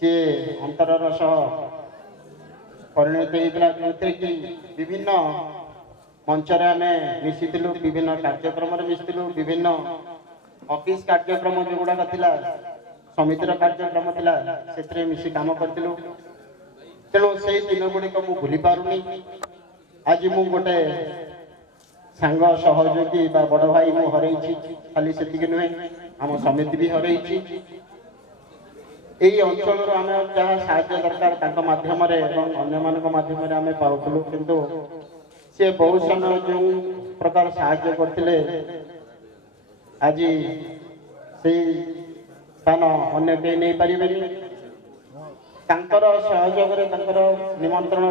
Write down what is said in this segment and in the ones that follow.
सी अंतरर सह परिणत होता जो कि विभिन्न मंचर आम मिशीलु विभिन्न कार्यक्रम मिशीलु विभिन्न ऑफिस कार्यक्रम जो गुड़ाक था समितिर कार्यक्रम थिला से मिसी काम करूँ तेणु से दिन गुड़िक मुझे भूली पारुनी आज मु गोटे सांग सहयोगी बड़ भाई मु हर खाली से नुहे आम समिति भी हर यही अंचल आम जहाँ साहाय्य दरकार मध्यम अन्य मध्यम आम पाऊलु किंतु सी बहुत समय जो प्रकार साहाय्य करते आज से स्थान अन्य कहीं नहीं पारे सहयोग निमंत्रण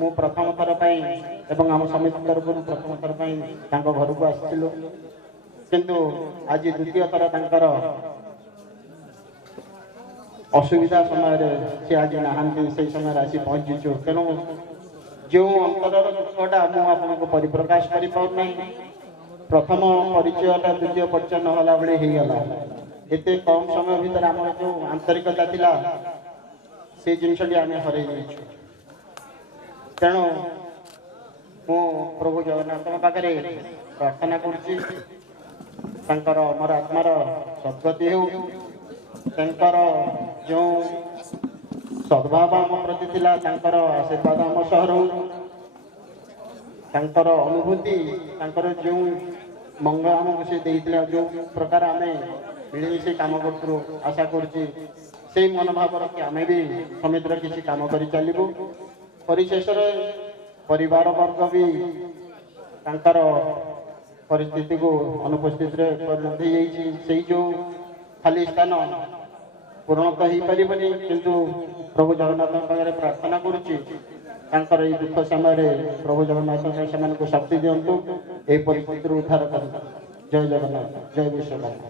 मु प्रथम थर पर आम समिति तरफ प्रथम थर पर घर को आसलु किंतु आज द्वितीय थर असुविधा समय सी आज नहांती से समय आसी पहुंचीचु तेणु जो अंतर दुखटा मुझे परिप्रकाश कर पाना प्रथम परिचयटा द्वितीय परिचय नहला बेले होगला एत कम समय भितर आम जो आंतरिकता थिला से जिनसटी आम हर तेणु मु प्रभु जगन्नाथ पाखे प्रार्थना कर मोर आत्मार सद्गति हो जो सद्भाव आम प्रति थिला आशीर्वाद आम सहर अनुभूति जो मंग आमको से देइथिला जो प्रकार आम मिलमिशे काम करूँ आशा करुच्ची से मनोभाव रखी आम भी समितिर किसी काम कर चलू परिशेष परिवार वर्ग भी परिस्थिति को अनुपस्थित परिणत से जो खाली स्थान पूर्ण तो हो पारबनी किंतु प्रभु जगन्नाथ पाखे प्रार्थना करुच्ची दुख समय प्रभु जगन्नाथ से शक्ति दिंतु यही परिस्थिति उद्धार कर जय जगन्नाथ जय विश्वकर्मा।